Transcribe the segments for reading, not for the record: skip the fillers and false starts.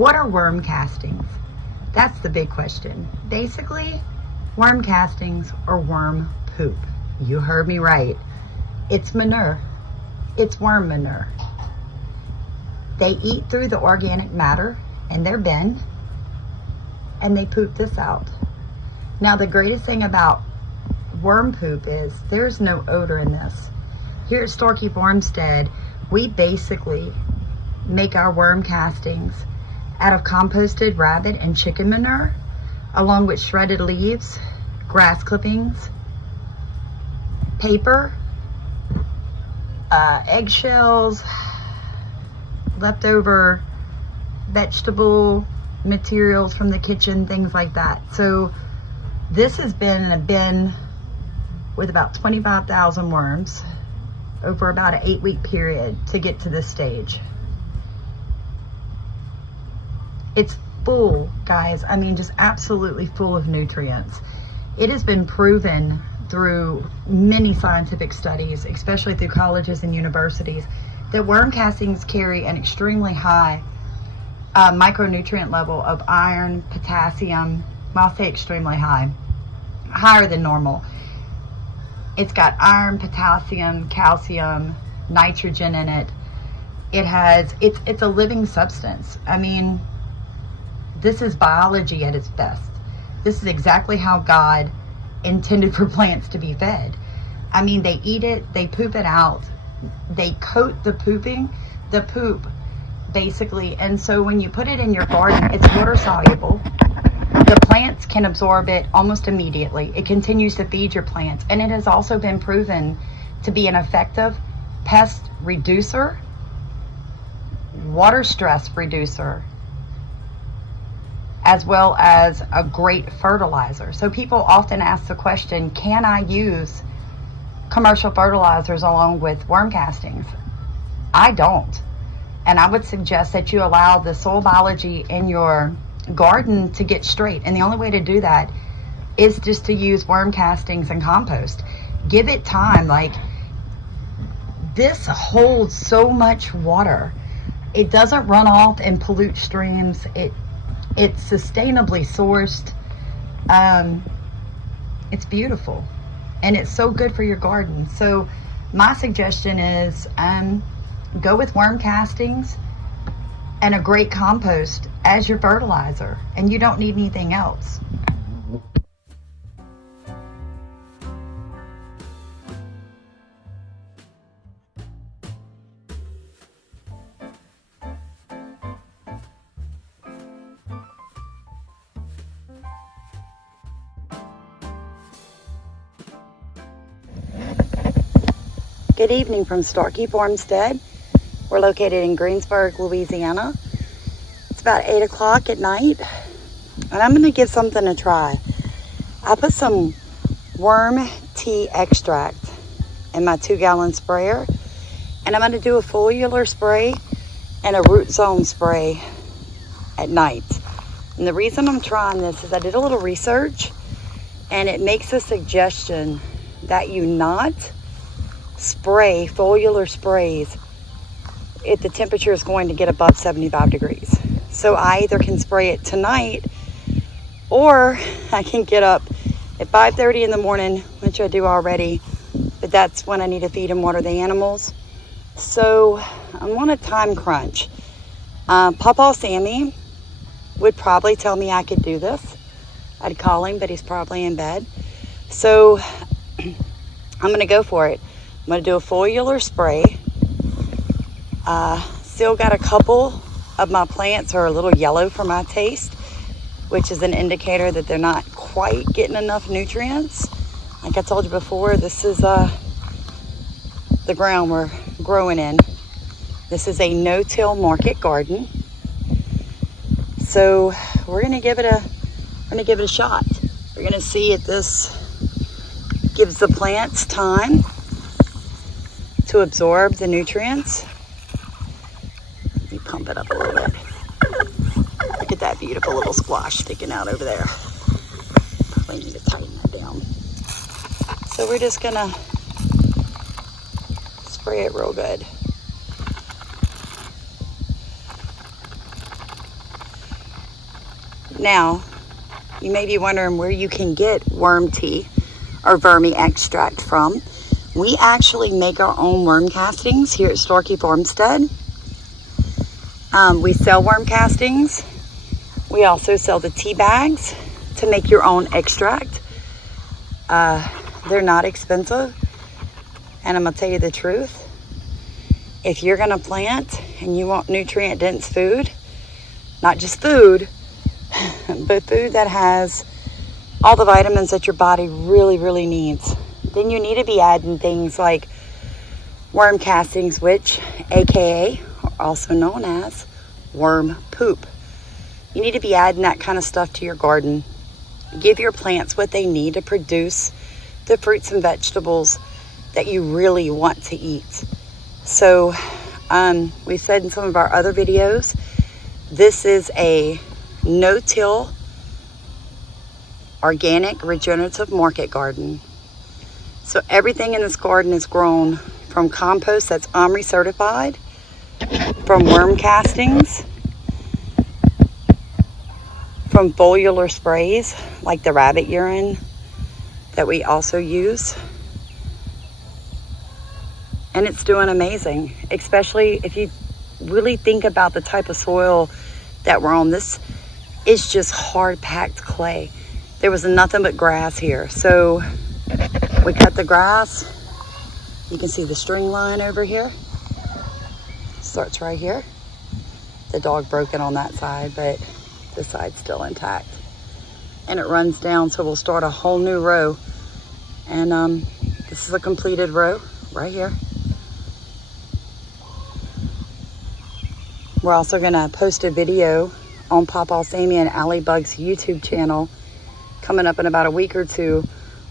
What are worm castings? That's the big question. Basically, worm castings are worm poop. You heard me right. It's manure. It's worm manure. They eat through the organic matter in their bin and they poop this out. Now, the greatest thing about worm poop is there's no odor in this. Here at Storekeep Wormstead, we basically make our worm castings out of composted rabbit and chicken manure, along with shredded leaves, grass clippings, paper, eggshells, leftover vegetable materials from the kitchen, things like that. So this has been in a bin with about 25,000 worms over about an 8-week period to get to this stage. It's full, guys. I mean, just absolutely full of nutrients. It has been proven through many scientific studies, especially through colleges and universities, that worm castings carry an extremely high micronutrient level of iron, potassium. I'll say extremely high, higher than normal. It's got iron, potassium, calcium, nitrogen in it. It's a living substance. I mean, this is biology at its best. This is exactly how God intended for plants to be fed. I mean, they eat it, they poop it out, they coat the poop basically, and so when you put it in your garden, it's water soluble. The plants can absorb it almost immediately. It continues to feed your plants, and it has also been proven to be an effective pest reducer, water stress reducer, as well as a great fertilizer. So people often ask the question, can I use commercial fertilizers along with worm castings? I don't. And I would suggest that you allow the soil biology in your garden to get straight. And the only way to do that is just to use worm castings and compost. Give it time. Like, this holds so much water. It doesn't run off and pollute streams. It's sustainably sourced. It's beautiful, and it's so good for your garden. So my suggestion is go with worm castings and a great compost as your fertilizer, and you don't need anything else. Good evening from Storekeep Wormstead. We're located in Greensburg, Louisiana. It's about 8 o'clock at night, and I'm gonna give something a try. I put some worm tea extract in my 2-gallon sprayer, and I'm gonna do a foliar spray and a root zone spray at night. And the reason I'm trying this is I did a little research, and it makes a suggestion that you not spray foliar sprays if the temperature is going to get above 75 degrees. So I either can spray it tonight, or I can get up at 5:30 in the morning, which I do already, but that's when I need to feed and water the animals. So I'm on a time crunch. Pawpaw Sammy would probably tell me I could do this. I'd call him, but he's probably in bed. So I'm gonna go for it. I'm going to do a foliar spray. Still got a couple of my plants are a little yellow for my taste, which is an indicator that they're not quite getting enough nutrients. Like I told you before, this is the ground we're growing in. This is a no-till market garden. So we're going to give it a shot. We're going to see if this gives the plants time to absorb the nutrients. Let me pump it up a little bit. Look at that beautiful little squash sticking out over there. Probably need to tighten that down. So we're just gonna spray it real good. Now, you may be wondering where you can get worm tea or vermi extract from. We actually make our own worm castings here at Starkey Farmstead. We sell worm castings. We also sell the tea bags to make your own extract. They're not expensive. And I'm going to tell you the truth. If you're going to plant and you want nutrient-dense food, not just food, but food that has all the vitamins that your body really, really needs, then you need to be adding things like worm castings, which, aka, are also known as worm poop. You need to be adding that kind of stuff to your garden. Give your plants what they need to produce the fruits and vegetables that you really want to eat. So, we said in some of our other videos, this is a no-till, organic, regenerative market garden. So everything in this garden is grown from compost that's OMRI certified, from worm castings, from foliar sprays like the rabbit urine that we also use. And it's doing amazing, especially if you really think about the type of soil that we're on. This is just hard packed clay. There was nothing but grass here. So we cut the grass. You can see the string line over here. Starts right here. The dog broke it on that side, but this side's still intact. And it runs down, so we'll start a whole new row. And this is a completed row right here. We're also gonna post a video on Pawpaw Sammy and Allie Bug's YouTube channel coming up in about a week or two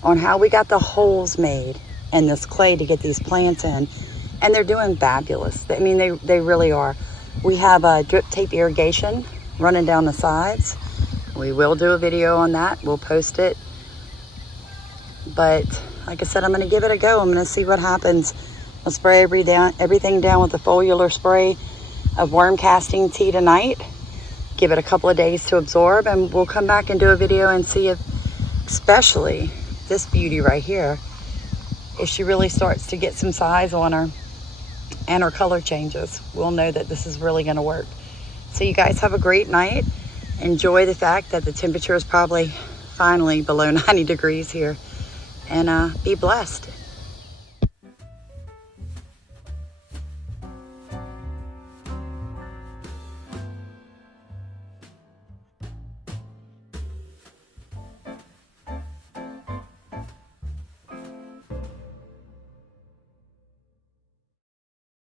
on how we got the holes made in this clay to get these plants in. And they're doing fabulous. I mean, they really are. We have a drip tape irrigation running down the sides. We will do a video on that. We'll post it. But like I said, I'm gonna give it a go. I'm gonna see what happens. I'll spray everything down with the foliar spray of worm casting tea tonight. Give it a couple of days to absorb, and we'll come back and do a video and see if, especially this beauty right here, if she really starts to get some size on her and her color changes, we'll know that this is really going to work. So you guys have a great night. Enjoy the fact that the temperature is probably finally below 90 degrees here, and be blessed.